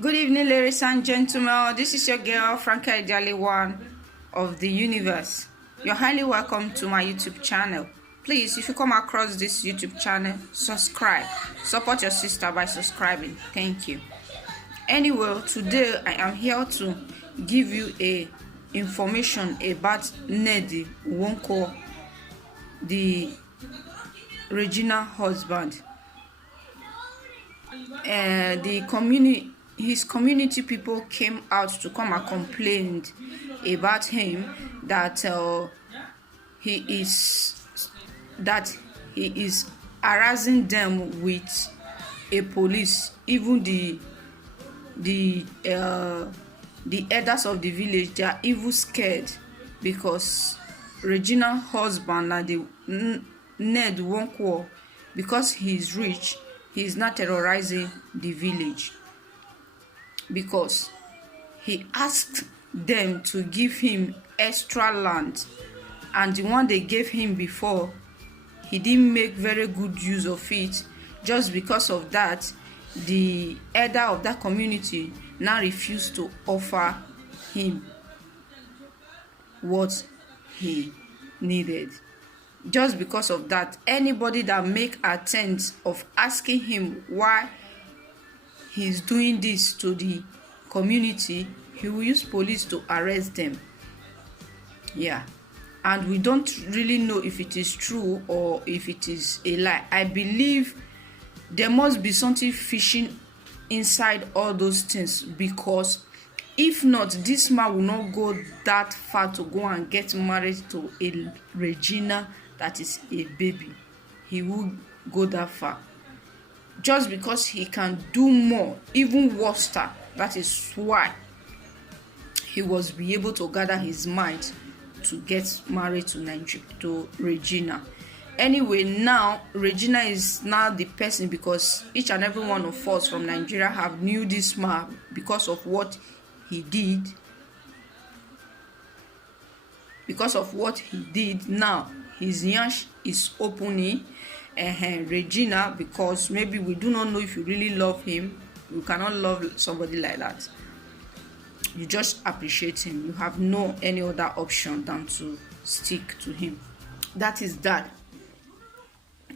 Good evening, ladies and gentlemen. This is your girl, Franca Idali One of the universe. You're highly welcome to my YouTube channel. Please, if you come across this YouTube channel, subscribe. Support your sister by subscribing. Thank you. Anyway, today I am here to give you a information about Nwoko, the Regina husband. His community people came out to come and complained about him that he is harassing them with a police. Even the elders of the village, they are even scared because Regina's husband and the nwoko, because he is rich, he is not terrorizing the village because he asked them to give him extra land, and the one they gave him before, he didn't make very good use of it. Just because of that, the elder of that community now refused to offer him what he needed. Just because of that, anybody that make attempt of asking him why he's doing this to the community, he will use police to arrest them. Yeah, and we don't really know if it is true or if it is a lie. I believe there must be something fishing inside all those things, because if not, this man will not go that far to go and get married to a Regina that is a baby. He will go that far just because he can do more, even worse. That is why he was be able to gather his might to get married to Regina. Anyway, now Regina is now the person, because each and every one of us from Nigeria have knew this man because of what he did. Because of what he did, now his nyash is opening. Regina, because maybe we do not know if you really love him. You cannot love somebody like that. You just appreciate him. You have no any other option than to stick to him. That is that.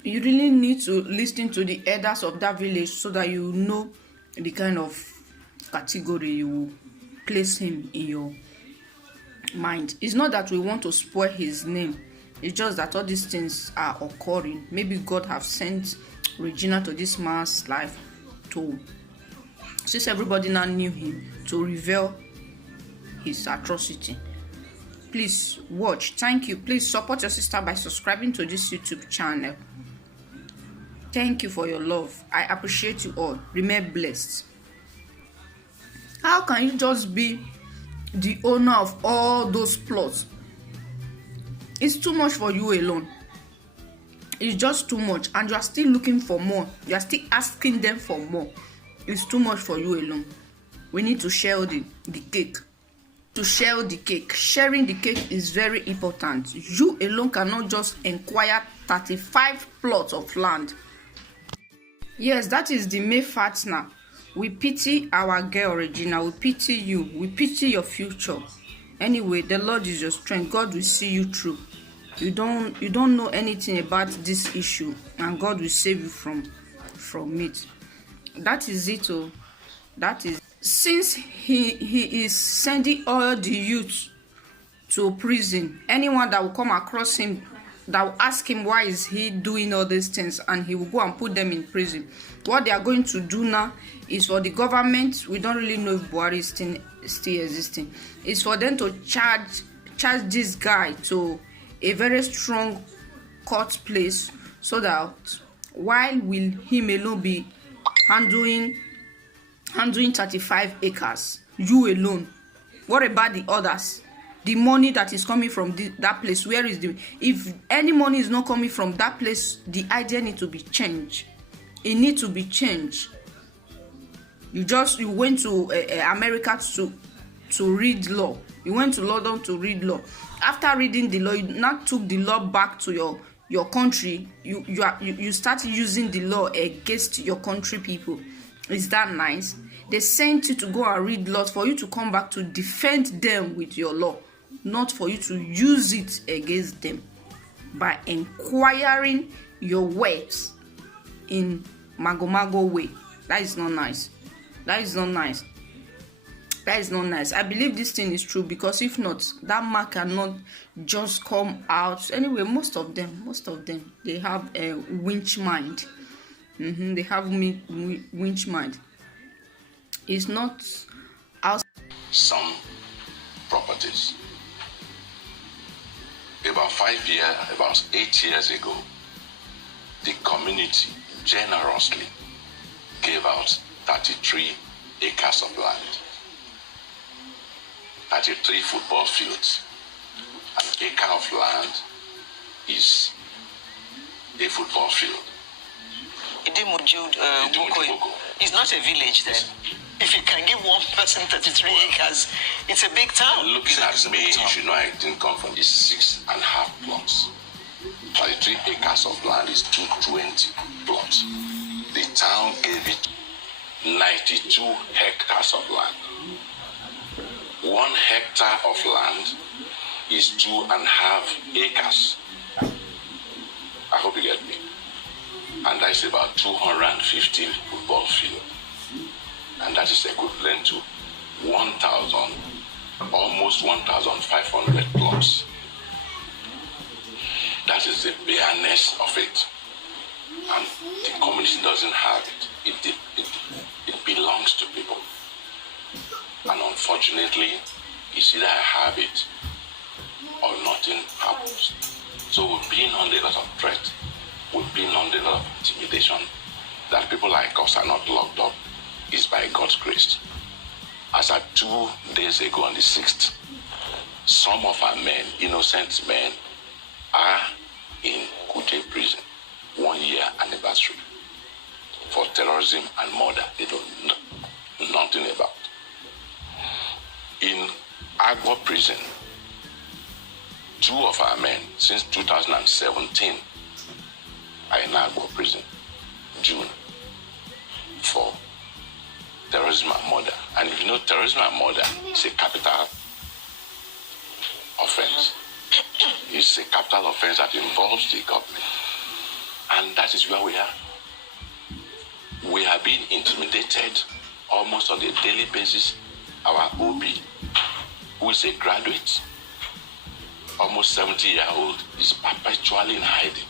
You really need to listen to the elders of that village so that you know the kind of category you will place him in your mind. It's not that we want to spoil his name. It's just that all these things are occurring. Maybe God have sent Regina to this man's life to, since everybody now knew him, to reveal his atrocity. Please watch. Thank you. Please support your sister by subscribing to this YouTube channel. Thank you for your love. I appreciate you all. Remain blessed. How can you just be the owner of all those plots? It's too much for you alone. It's just too much, and you are still looking for more. You are still asking them for more. It's too much for you alone. We need to share the cake. To share the cake. Sharing the cake is very important. You alone cannot just acquire 35 plots of land. Yes, that is the main fact now. We pity our girl Regina. We pity you. We pity your future. Anyway, the Lord is your strength. God will see you through. You don't know anything about this issue, and God will save you from it. That is it. Oh, that is, since he is sending all the youth to prison. Anyone that will come across him, that will ask him why is he doing all these things, and he will go and put them in prison. What they are going to do now is for the government. We don't really know if Buhari is still existing. It's for them to charge this guy to a very strong court place, so that while will him alone be handling 35 acres, you alone, what about the others? The money that is coming from that place, where is the, if any money is not coming from that place, the idea need to be changed. It needs to be changed. You went to America to read law. You went to London to read law. After reading the law, you now took the law back to your country. You start using the law against your country people. Is that nice? They sent you to go and read laws for you to come back to defend them with your law, not for you to use it against them by inquiring your words in mago way. That is not nice. That is not nice. That is not nice. I believe this thing is true, because if not, that man cannot just come out. Anyway, most of them, they have a winch mind. They have winch mind. It's not out. Some properties. About 8 years ago, the community generously gave out 33 acres of land, 33 football fields. An acre of land is a football field. Nwoko is not a village then. If you can give one person 33 acres, it's a big town. Looking at me, you should know I didn't come from these 6.5 plots. 33 acres of land is 220 plots. The town gave it 92 hectares of land. 1 hectare of land is 2.5 acres. I hope you get me. And that's about 250 football fields. And that is equivalent to almost 1,500 plots. That is the bareness of it. And the community doesn't have it. It belongs to people. And unfortunately, it's either I have it or nothing happens. So we're being under a lot of threat. We're being under a lot of intimidation. That people like us are not locked up is by God's grace. As at 2 days ago on the 6th, some of our men, innocent men, are in Kuje prison, 1 year anniversary for terrorism and murder they don't know nothing about. In Agua prison, 2 of our men since 2017 are in Agua prison, June, for terrorism and murder. And if you know, terrorism and murder is a capital offense. It's a capital offense that involves the government. And that is where we are. We are being intimidated almost on a daily basis. Our OB, who is a graduate, almost 70-year-old, is perpetually in hiding.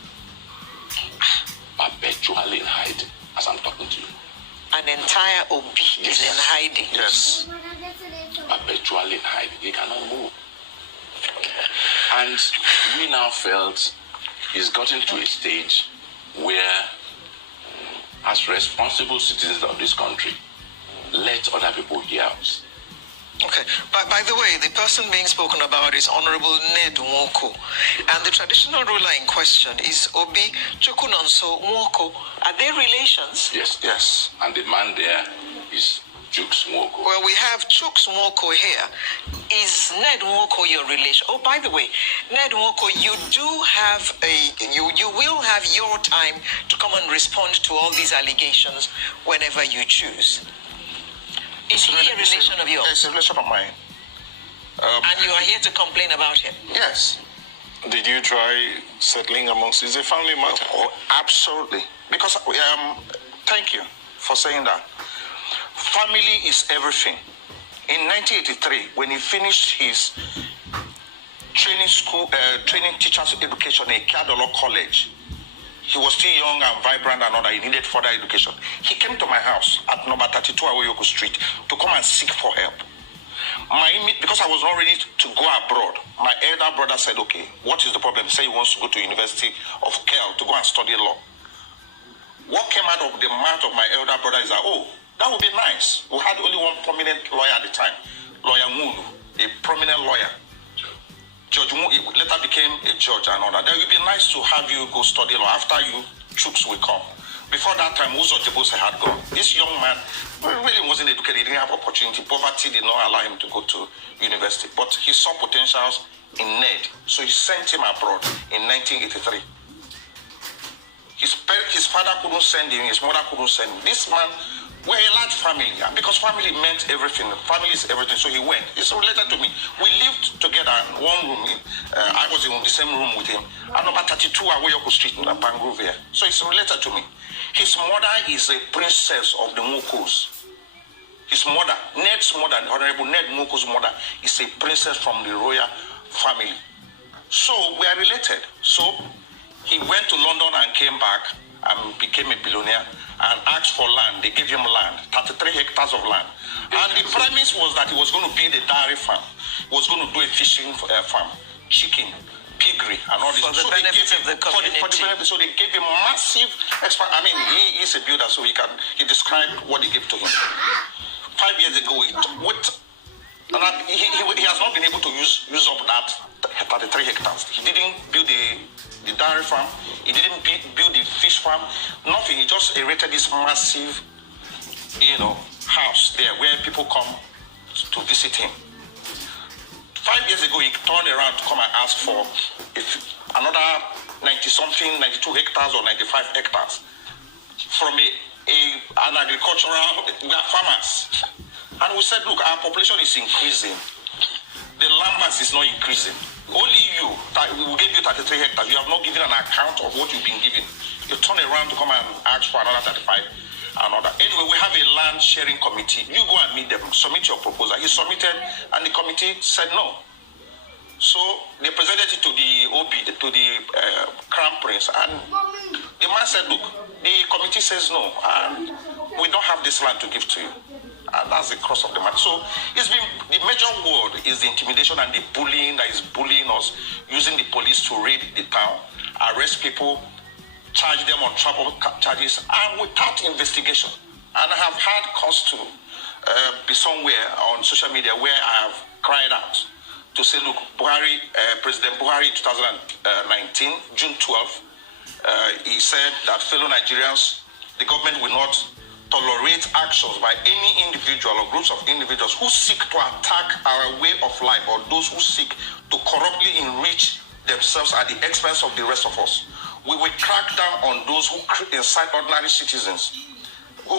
Perpetually in hiding, as I'm talking to you. An entire OB is in hiding. Yes. Perpetually in hiding. He cannot move. And we now felt it's gotten to a stage where, as responsible citizens of this country, let other people hear us. Okay. By the way, the person being spoken about is Honorable Nwoko. And the traditional ruler in question is Obi Chukunonso Nwoko. Are they relations? Yes. And the man there is Chooks Nwoko. Well, we have Chooks Nwoko here. Is Ned Nwoko your relation? Oh, by the way, Ned Nwoko, you do have you will have your time to come and respond to all these allegations whenever you choose. Is he a relation of yours? It's a relation of mine. And you are here to complain about him? Yes. Did you try settling amongst? It's a family matter. Oh, absolutely. Because thank you for saying that. Family is everything. In 1983, when he finished his training teachers education in Kadolo College, he was still young and vibrant and all that. He needed further education. He came to my house at number 32 Awoyoko Street to come and seek for help. Because I was not ready to go abroad, my elder brother said, okay, what is the problem? He said he wants to go to University of Kel to go and study law. What came out of the mouth of my elder brother is that, that would be nice. We had only one prominent lawyer at the time, Lawyer Mulu, a prominent lawyer. Judge Mu later became a judge and all that. Then it would be nice to have you go study law. After you, troops will come. Before that time, Uzo Jebose had gone. This young man really wasn't educated. He didn't have opportunity. Poverty did not allow him to go to university. But he saw potentials in NED. So he sent him abroad in 1983. His father couldn't send him. His mother couldn't send him. This man We're a large family, and because family meant everything. Family is everything, so he went. It's related to me. We lived together in one room. I was in the same room with him. And number 32 Awayoko Street in Pangrove here. So it's related to me. His mother is a princess of the nwokos. His mother, Ned's mother, Honorable Ned Nwoko's mother, is a princess from the royal family. So we are related. So he went to London and came back and became a billionaire and asked for land. They gave him land, 33 hectares of land. And the premise was that he was going to build a dairy farm. He was going to do a fishing farm, chicken, piggery, and all this. For the benefit of the community. So they gave him massive, I mean, he is a builder, so he described what they gave to him. 5 years ago, he has not been able to use up that 33 hectares. He didn't build the dairy farm. He didn't build the fish farm. Nothing. He just erected this massive, house there where people come to visit him. 5 years ago, he turned around to come and ask for another 90-something, 92 hectares or 95 hectares from an agricultural, we are farmers. And we said, look, our population is increasing. The land mass is not increasing. Only you, we will give you 33 hectares. You have not given an account of what you've been given. You turn around to come and ask for another 35, another. Anyway, we have a land sharing committee. You go and meet them, submit your proposal. He submitted, and the committee said no. So they presented it to the OB, to the Crown Prince, and the man said, look, the committee says no, and we don't have this land to give to you. And that's the cross of the matter. So it's been, the major word is the intimidation and the bullying that is bullying us, using the police to raid the town, arrest people, charge them on travel charges, and without investigation. And I have had cause to be somewhere on social media where I have cried out to say, look, President Buhari in 2019, June 12th, he said that fellow Nigerians, the government will not tolerate actions by any individual or groups of individuals who seek to attack our way of life, or those who seek to corruptly enrich themselves at the expense of the rest of us. We will crack down on those who incite ordinary citizens, who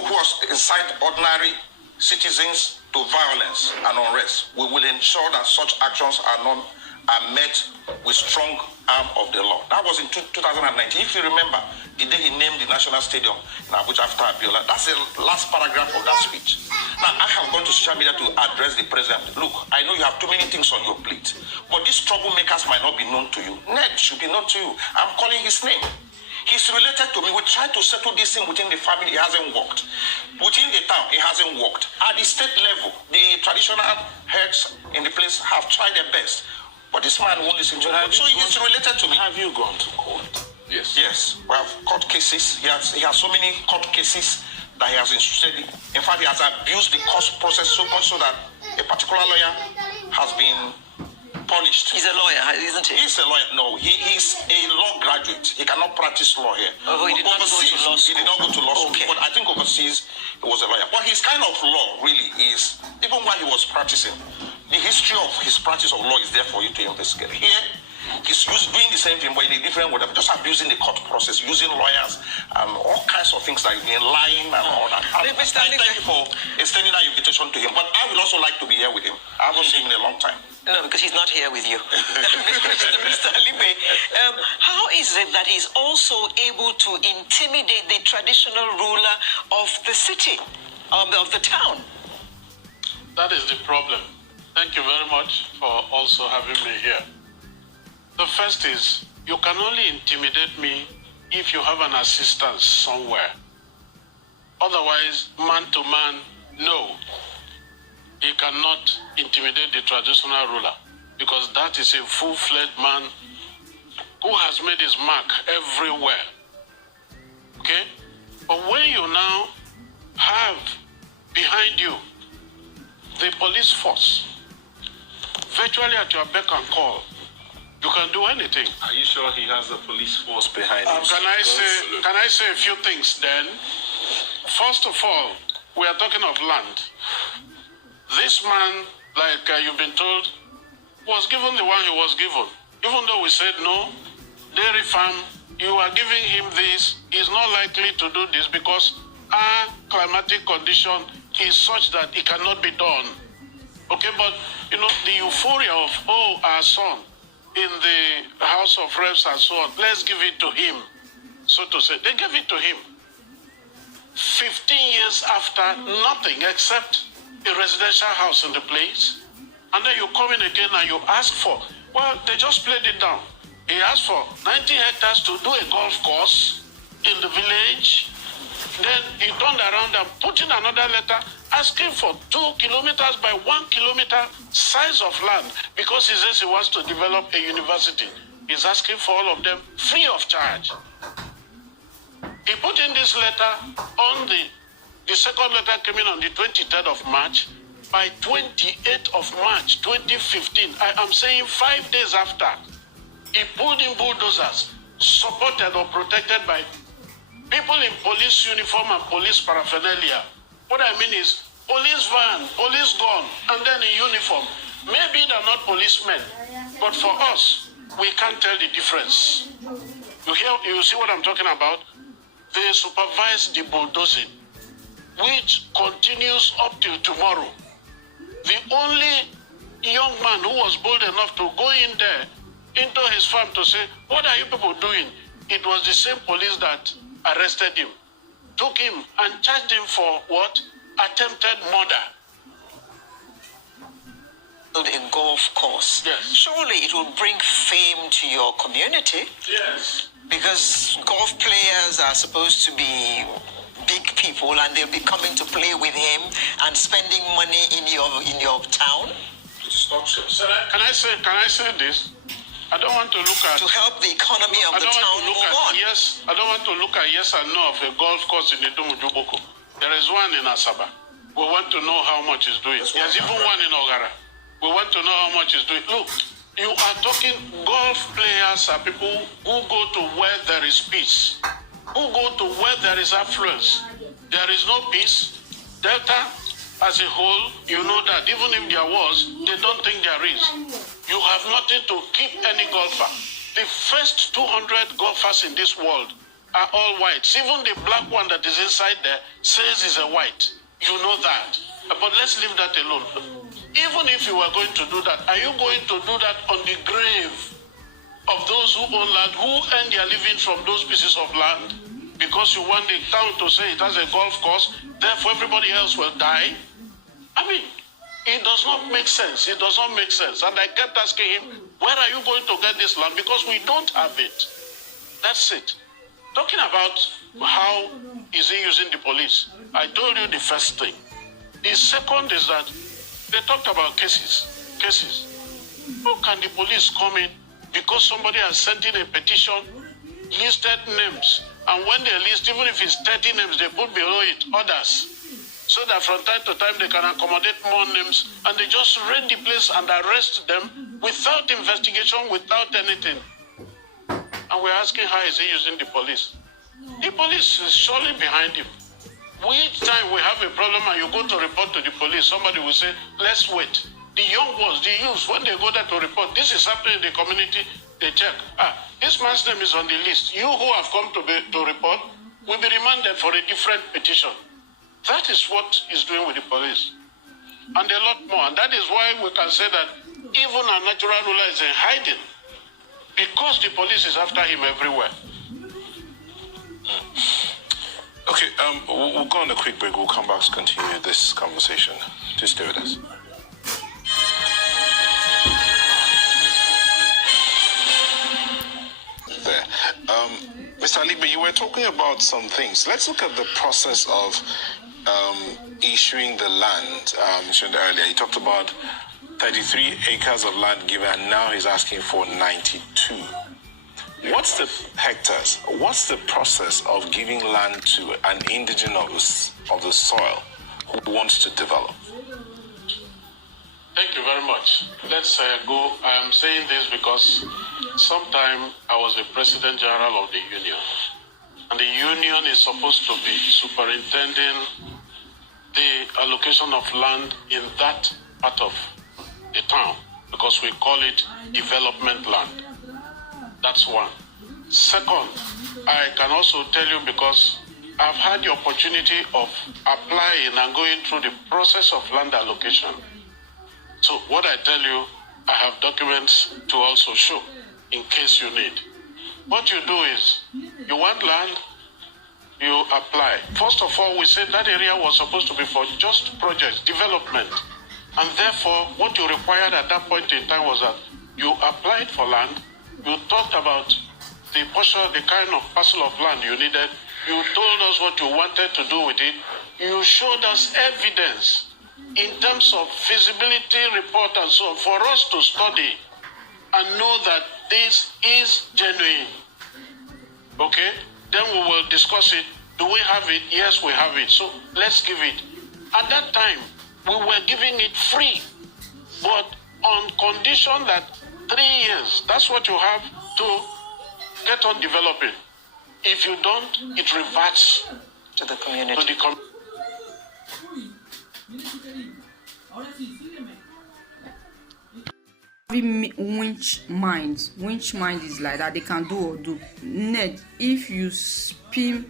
incite ordinary citizens to violence and unrest. We will ensure that such actions are met with strong arm of the law. That was in 2019. If you remember, the day he named the National Stadium in Abuja after Abiola, that's the last paragraph of that speech. Now, I have gone to social media to address the president. Look, I know you have too many things on your plate, but these troublemakers might not be known to you. Ned should be known to you. I'm calling his name. He's related to me. We tried to settle this thing within the family. It hasn't worked. Within the town, it hasn't worked. At the state level, the traditional heads in the place have tried their best. But this man won't listen to me. So he is related to me. Have you gone to court? Yes. Yes. We have court cases. He has so many court cases that he has instituted. In fact, he has abused the court process so much so that a particular lawyer has been punished. He's a lawyer, isn't he? He's a lawyer. No, he is a law graduate. He cannot practice law here. Oh, he did not go to law school. He did not go to law school. Okay. But I think overseas he was a lawyer. But his kind of law really is, even while he was practicing, the history of his practice of law is there for you to investigate. Here, he's doing the same thing, but in a different way, just abusing the court process, using lawyers, and all kinds of things like lying and all that. And thank you for extending that invitation to him. But I would also like to be here with him. I haven't seen him in a long time. No, because he's not here with you. Mr. Alibe, how is it that he's also able to intimidate the traditional ruler of the city, of the town? That is the problem. Thank you very much for also having me here. The first is, you can only intimidate me if you have an assistance somewhere. Otherwise, man to man, no. He cannot intimidate the traditional ruler, because that is a full-fledged man who has made his mark everywhere. Okay? But when you now have behind you the police force, virtually at your beck and call, you can do anything. Are you sure he has a police force behind him? Can I say a few things then? First of all, we are talking of land. This man, like you've been told, was given the one he was given. Even though we said no, dairy farm, you are giving him this, he's not likely to do this because our climatic condition is such that it cannot be done. Okay, but the euphoria of, our son in the House of Reps and so on, let's give it to him, so to say. They gave it to him. 15 years after, nothing except a residential house in the place. And then you come in again and you ask for, well, they just played it down. He asked for 90 hectares to do a golf course in the village. Then he turned around and put in another letter asking for 2 kilometers by 1 kilometer size of land because he says he wants to develop a university. He's asking for all of them free of charge. He put in this letter on the second letter came in on the 23rd of March. By 28th of March 2015, I am saying 5 days after, he pulled in bulldozers supported or protected by people in police uniform and police paraphernalia. What I mean is police van, police gun, and then in uniform. Maybe they're not policemen, but for us, we can't tell the difference. You see what I'm talking about? They supervise the bulldozing, which continues up till tomorrow. The only young man who was bold enough to go in there into his farm to say, what are you people doing? It was the same police that arrested him, took him and charged him for what? Attempted murder. A golf course. Yes. Surely it will bring fame to your community. Yes. Because golf players are supposed to be big people and they'll be coming to play with him and spending money in your town. Stop. So can I say this? I don't want to look at to help the economy of the town move on. Yes, I don't want to look at yes and no of a golf course in Idumujuboko. There is one in Asaba. We want to know how much it's doing. There's even one in Ogara. We want to know how much it's doing. Look, you are talking golf players are people who go to where there is peace, who go to where there is affluence. There is no peace. Delta as a whole, you know that even if there was, they don't think there is. You have nothing to keep any golfer. The first 200 golfers in this world are all whites. Even the black one that is inside there says he's a white. You know that. But let's leave that alone. Even if you are going to do that, are you going to do that on the grave of those who own land, who earn their living from those pieces of land? Because you want the town to say it has a golf course, therefore everybody else will die? I mean, it does not make sense. It does not make sense. And I kept asking him, where are you going to get this land? Because we don't have it. That's it. Talking about how is he using the police, I told you the first thing. The second is that they talked about cases. How can the police come in because somebody has sent in a petition, listed names, and when they list, even if it's 30 names, they put below it others, so that from time to time they can accommodate more names, and they just raid the place and arrest them without investigation, without anything. And we're asking, how is he using the police? The police is surely behind him. Each time we have a problem and you go to report to the police, somebody will say, let's wait. The young ones, the youth, when they go there to report, this is happening in the community, they check. This man's name is on the list. You who have come to report will be remanded for a different petition. That is what he's doing with the police. And a lot more. And that is why we can say that even our natural ruler is in hiding, because the police is after him everywhere. Okay, we'll go on a quick break. We'll come back to continue this conversation. Just stay with us. There. Mr. Aligbe, you were talking about some things. Let's look at the process of issuing the land. Mentioned earlier, he talked about 33 acres of land given, and now he's asking for 92. What's the hectares? What's the process of giving land to an indigene of the soil who wants to develop? Thank you very much. Let's go. I am saying this because sometime I was the President General of the Union, and the Union is supposed to be superintending the allocation of land in that part of the town, because we call it development land. That's one. Second, I can also tell you, because I've had the opportunity of applying and going through the process of land allocation. So what I tell you, I have documents to also show in case you need. What you do is, you want land, you apply. First of all, we said that area was supposed to be for just projects, development. And therefore, what you required at that point in time was that you applied for land, you talked about the portion, the kind of parcel of land you needed, you told us what you wanted to do with it, you showed us evidence in terms of feasibility report and so on for us to study and know that this is genuine. Okay? Then we will discuss it. Do we have it? Yes, we have it. So let's give it. At that time, we were giving it free, but on condition that 3 years, that's what you have to get on developing. If you don't, it reverts to the community. Winch mind is like that. They can do or do. Ned, if you spell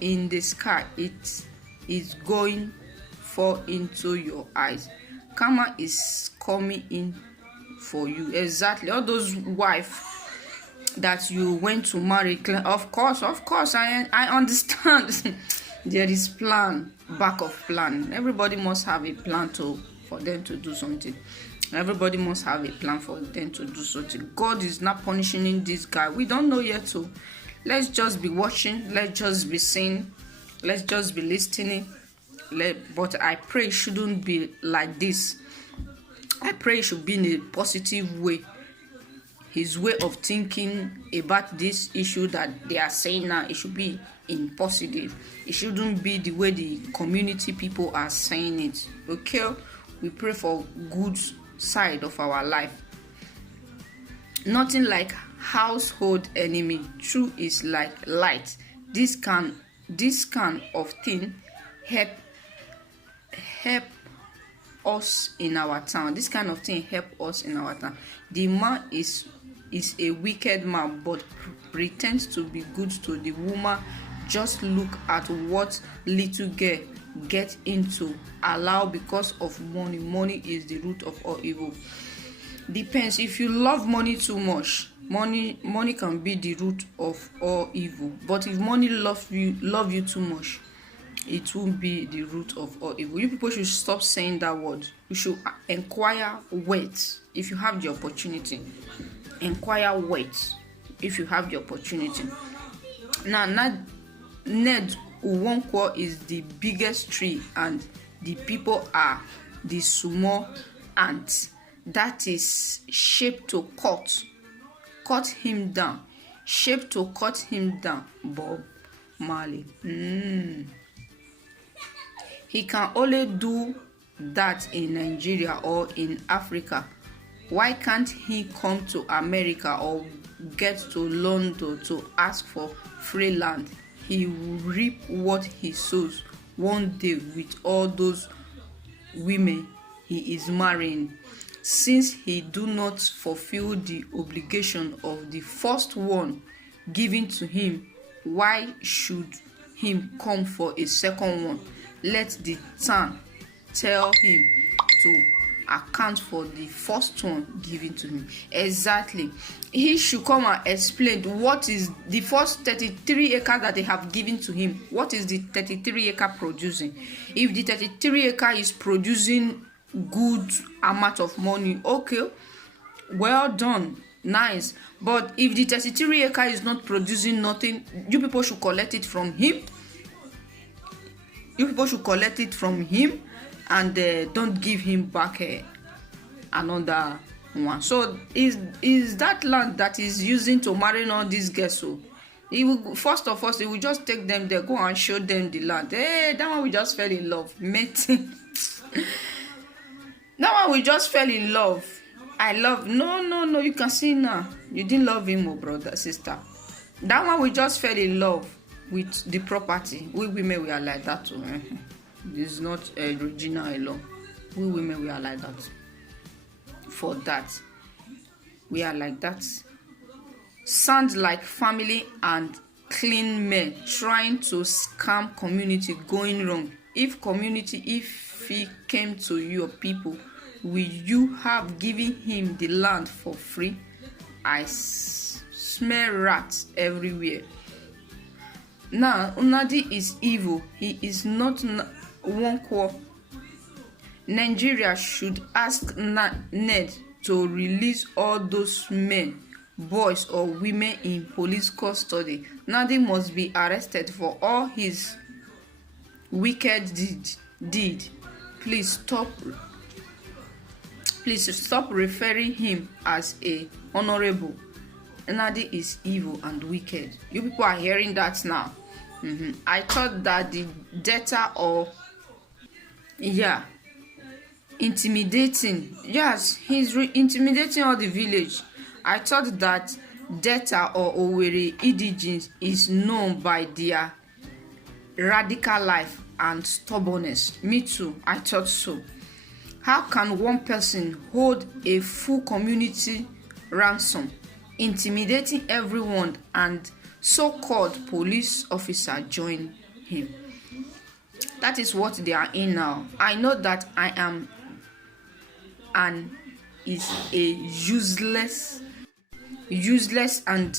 in the sky, it is going fall into your eyes. Karma is coming in for you. Exactly. All those wife that you went to marry, of course, I understand. There is plan, back of plan. Everybody must have a plan for them to do something. Everybody must have a plan for them to do something. God is not punishing this guy. We don't know yet, so let's just be watching. Let's just be seeing. Let's just be listening. But I pray it shouldn't be like this. I pray it should be in a positive way. His way of thinking about this issue that they are saying now, it should be in positive. It shouldn't be the way the community people are saying it. Okay? We pray for good side of our life. Nothing like household enemy. True is like light. This kind of thing help us in our town. This kind of thing help us in our town. The man is a wicked man, but pretends to be good to the woman. Just look at what little girl get into. Allow because of money. Money is the root of all evil. Depends. If you love money too much, money can be the root of all evil. But if money love you too much, it won't be the root of all evil. You people should stop saying that word. You should inquire, wait, if you have the opportunity. Inquire, wait, if you have the opportunity. Now, Ned nwoko is the biggest tree, and the people are the small ants. That is shaped to cut him down. Shaped to cut him down. Bob Marley. He can only do that in Nigeria or in Africa. Why can't he come to America or get to London to ask for free land? He will reap what he sows one day with all those women he is marrying. Since he do not fulfill the obligation of the first one given to him, why should him come for a second one? Let the town tell him to account for the first one given to him. Exactly. He should come and explain what is the first 33 acres that they have given to him. What is the 33 acre producing? If the 33 acre is producing good amount of money, okay, well done, nice. But if the 33 acre is not producing nothing, you people should collect it from him. You people should collect it from him and don't give him back another one. So is that land that is using to marry all these girls? So he will, first of all, he will just take them there, go and show them the land. Hey, that one we just fell in love, mate. That one we just fell in love. I love. No. You can see now. You didn't love him, oh brother, sister. That one we just fell in love with the property. We women, we are like that too. It's not Regina alone. We women, we are like that. For that, we are like that. sound like family and clean men trying to scam community going wrong. If he came to your people, will you have given him the land for free? I smell rats everywhere. Now, Nnamdi is evil. He is not nwoko. Nigeria should ask Ned to release all those men, boys or women in police custody. Nnamdi must be arrested for all his wicked deed. Please stop referring him as a honorable. Nnamdi is evil and wicked. You people are hearing that now. I thought that the data or intimidating. Yes, he's intimidating all the village. I thought that Delta or Owerri indigenes is known by their radical life and stubbornness. Me too, I thought so. How can one person hold a full community ransom, intimidating everyone, and so-called police officer join him? That is what they are in now. I know that I am is a useless and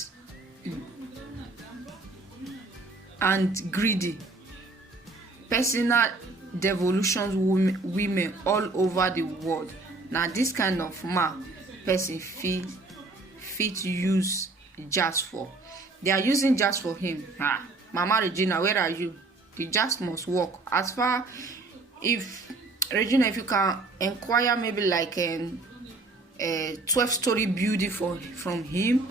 greedy personal devolutions women all over the world. Now this kind of person fit use jazz for. They are using jazz for him. Mama Regina, where are you? The jazz must work. As far if Regina, if you can inquire maybe like a 12-story building from him,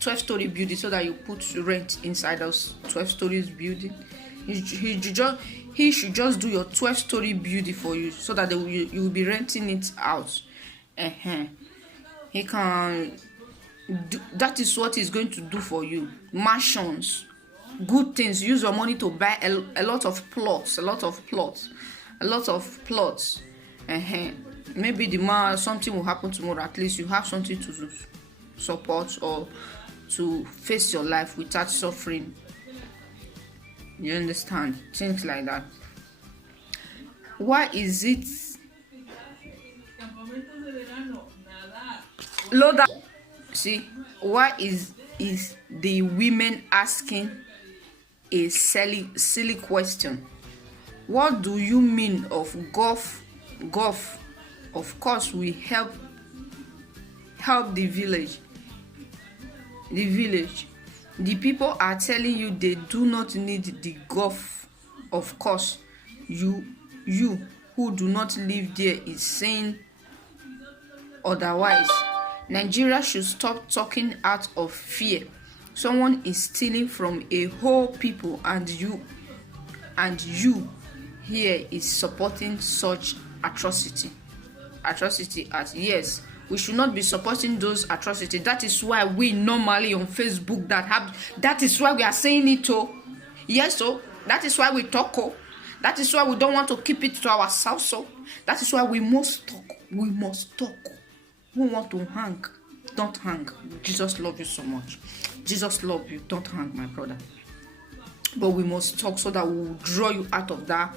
12-story building, so that you put rent inside those 12 stories building. He should just do your 12-story building for you, so that you will be renting it out. He can do, that is what he's going to do for you. Mansions, good things. Use your money to buy a lot of plots. Maybe something will happen tomorrow. At least you have something to support or to face your life without suffering. You understand? Things like that. Why is it Loda? See, why is the women asking a silly question? What do you mean of golf? Of course, we help the village. The people are telling you they do not need the golf. Of course, you who do not live there is saying otherwise. Nigeria should stop talking out of fear. Someone is stealing from a whole people, and you here is supporting such atrocity. Yes, we should not be supporting those atrocities. That is why we normally on Facebook that is why we are saying it. Yes, that is why we talk. That is why we don't want to keep it to ourselves. That is why we must talk. Who want to hang? Don't hang. Jesus loves you so much. Jesus loves you. Don't hang, my brother. But we must talk, so that we will draw you out of that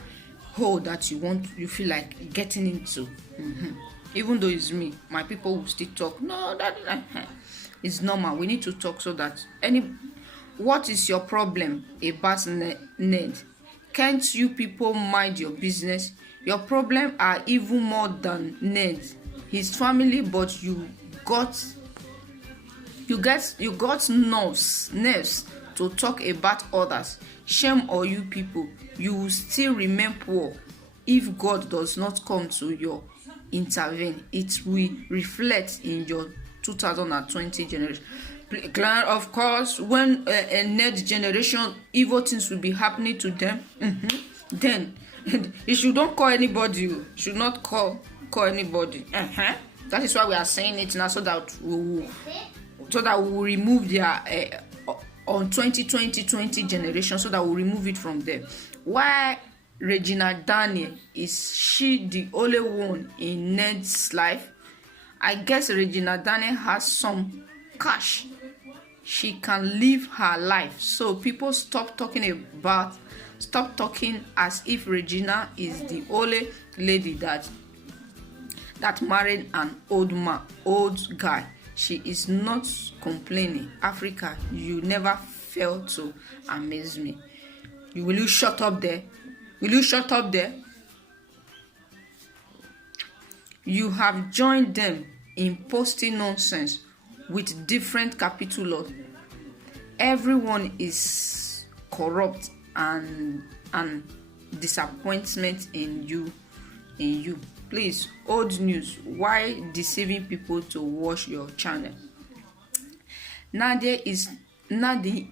hole that you feel like getting into. Even though it's me, my people will still talk. No, that is normal. We need to talk, so that what is your problem about Ned? Can't you people mind your business? Your problem are even more than Ned, his family, but you got nerves to talk about others. Shame on you people. You will still remain poor if God does not come to your intervene. It will reflect in your 2020 generation. Of course, when a next generation, evil things will be happening to them. Then you should not call anybody. You should not call anybody. That is why we are saying it now, so that we will remove their on 2020 generation, so that we'll remove it from them. Why Regina Daniel, is she the only one in Ned's life? I guess Regina Daniel has some cash she can live her life. So people stop talking as if Regina is the only lady that married an old guy. She is not complaining. Africa, you never fail to amaze me. Will you shut up there? Will you shut up there? You have joined them in posting nonsense with different capitulars. Everyone is corrupt and disappointment in you. Please, old news, why deceiving people to watch your channel? Nadi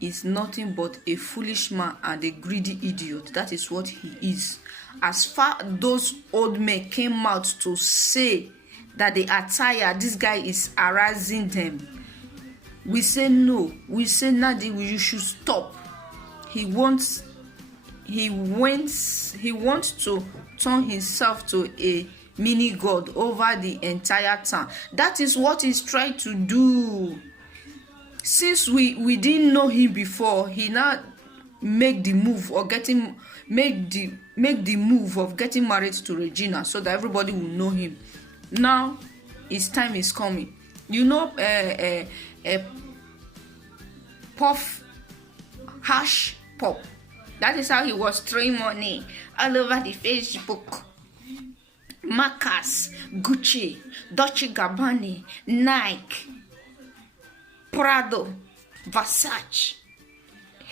is nothing but a foolish man and a greedy idiot. That is what he is. As far those old men came out to say that they are tired, this guy is harassing them, we say no. We say, Nadi, you should stop. He wants to turn himself to a mini god over the entire town. That is what he's trying to do. Since we didn't know him before, he now make the move of getting married to Regina so that everybody will know him. Now his time is coming. You know, Puff Hash Pop. That is how he was throwing money all over the Facebook. Marcus, Gucci, Dolce Gabbana, Nike, Prado, Versace.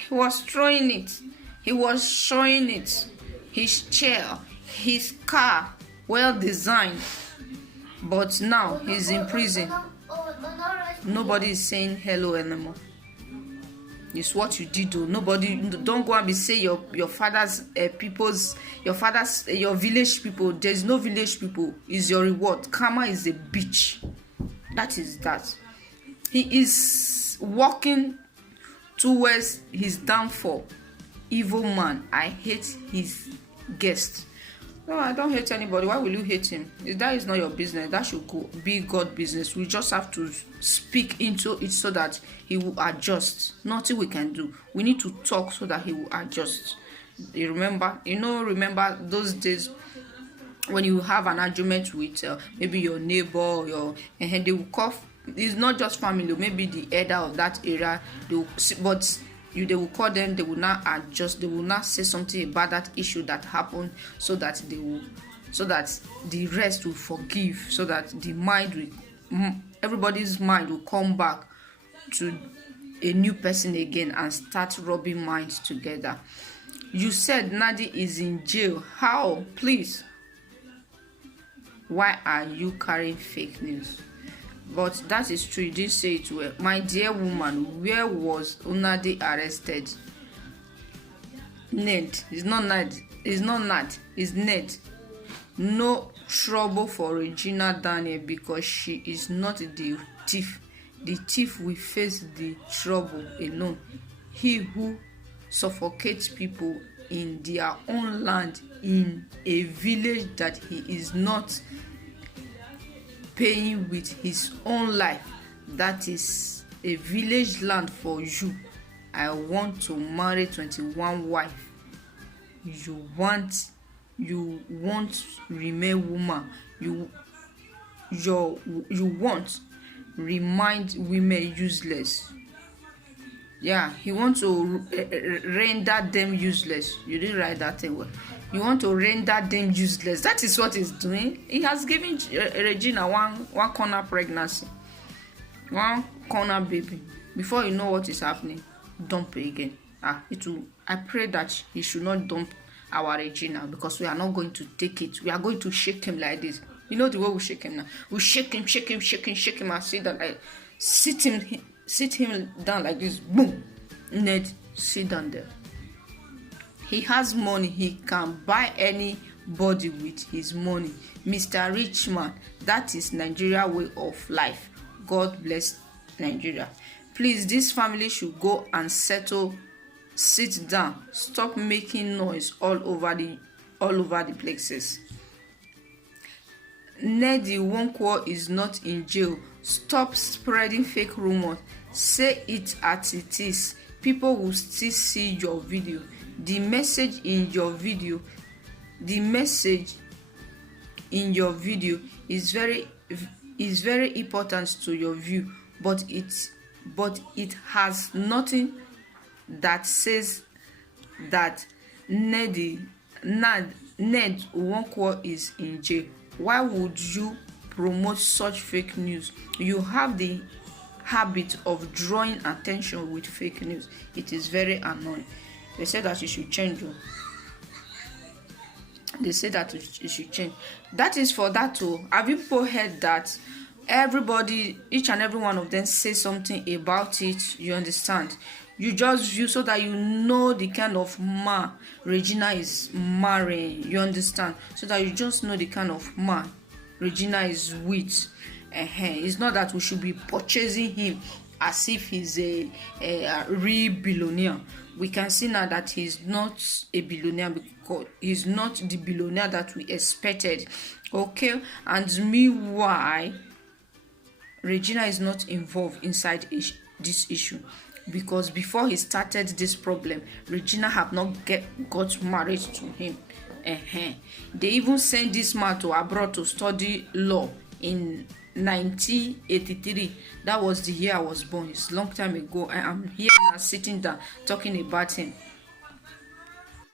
He was throwing it. He was showing it. His chair, his car, well designed. But now he's in prison. Nobody is saying hello anymore. It's what you did, though. Nobody, don't go and be say your father's your village people. There's no village people. Is your reward. Karma is a bitch. That is that. He is walking towards his downfall. Evil man. I hate his guest. No, I don't hate anybody. Why will you hate him? That is not your business. That should be God's business. We just have to speak into it so that he will adjust. Nothing we can do. We need to talk so that he will adjust. You remember those days when you have an argument with maybe your neighbor or and they will call. It's not just family. Maybe the elder of that area. They will call them. They will not adjust. They will not say something about that issue that happened, so that the rest will forgive, so that everybody's mind will come back to a new person again and start rubbing minds together. You said Nadi is in jail. How? Please. Why are you carrying fake news? But that is true. You didn't say it well. My dear woman, where was Nadi arrested? Ned. It's not Ned. It's not Nat. It's Ned. No trouble for Regina Daniel because she is not the thief. The thief will face the trouble alone. He who suffocates people in their own land, in a village that he is not paying with his own life, that is a village land for you. I want to marry 21 wife. You won't remain woman. You won't remind women useless. Yeah, he wants to render them useless. You didn't write that thing well. You want to render them useless. That is what he's doing. He has given Regina one corner pregnancy, one corner baby. Before you know what is happening, dump it again. I pray that he should not dump our Regina, because we are not going to take it. We are going to shake him like this. You know the way we shake him now. We shake him, and see that like sit him down like this. Boom. Ned, sit down there. He has money. He can buy anybody with his money. Mr. Richman, that is Nigeria way of life. God bless Nigeria. Please, this family should go and settle. Sit down. Stop making noise all over the places. Ned nwoko is not in jail, Stop spreading fake rumors. Say it as it is. People will still see your video. The message in your video is very important to your view, but it has nothing that says that Ned Nwoko is in jail. Why would you promote such fake news? You have the habit of drawing attention with fake news. It is very annoying. They say that you should change. They say that you should change. That is for that too. Have you people heard that everybody, each and every one of them say something about it? You understand? You just view so that you know the kind of man Regina is marrying. You understand? So that you just know the kind of man Regina is with. It's not that we should be purchasing him as if he's a real billionaire. We can see now that he's not a billionaire because he's not the billionaire that we expected. Okay, and meanwhile, Regina is not involved inside this issue, because before he started this problem, Regina have not got married to him. They even sent this man to abroad to study law in 1983. That was the year I was born. It's a long time ago. I am here now sitting down talking about him.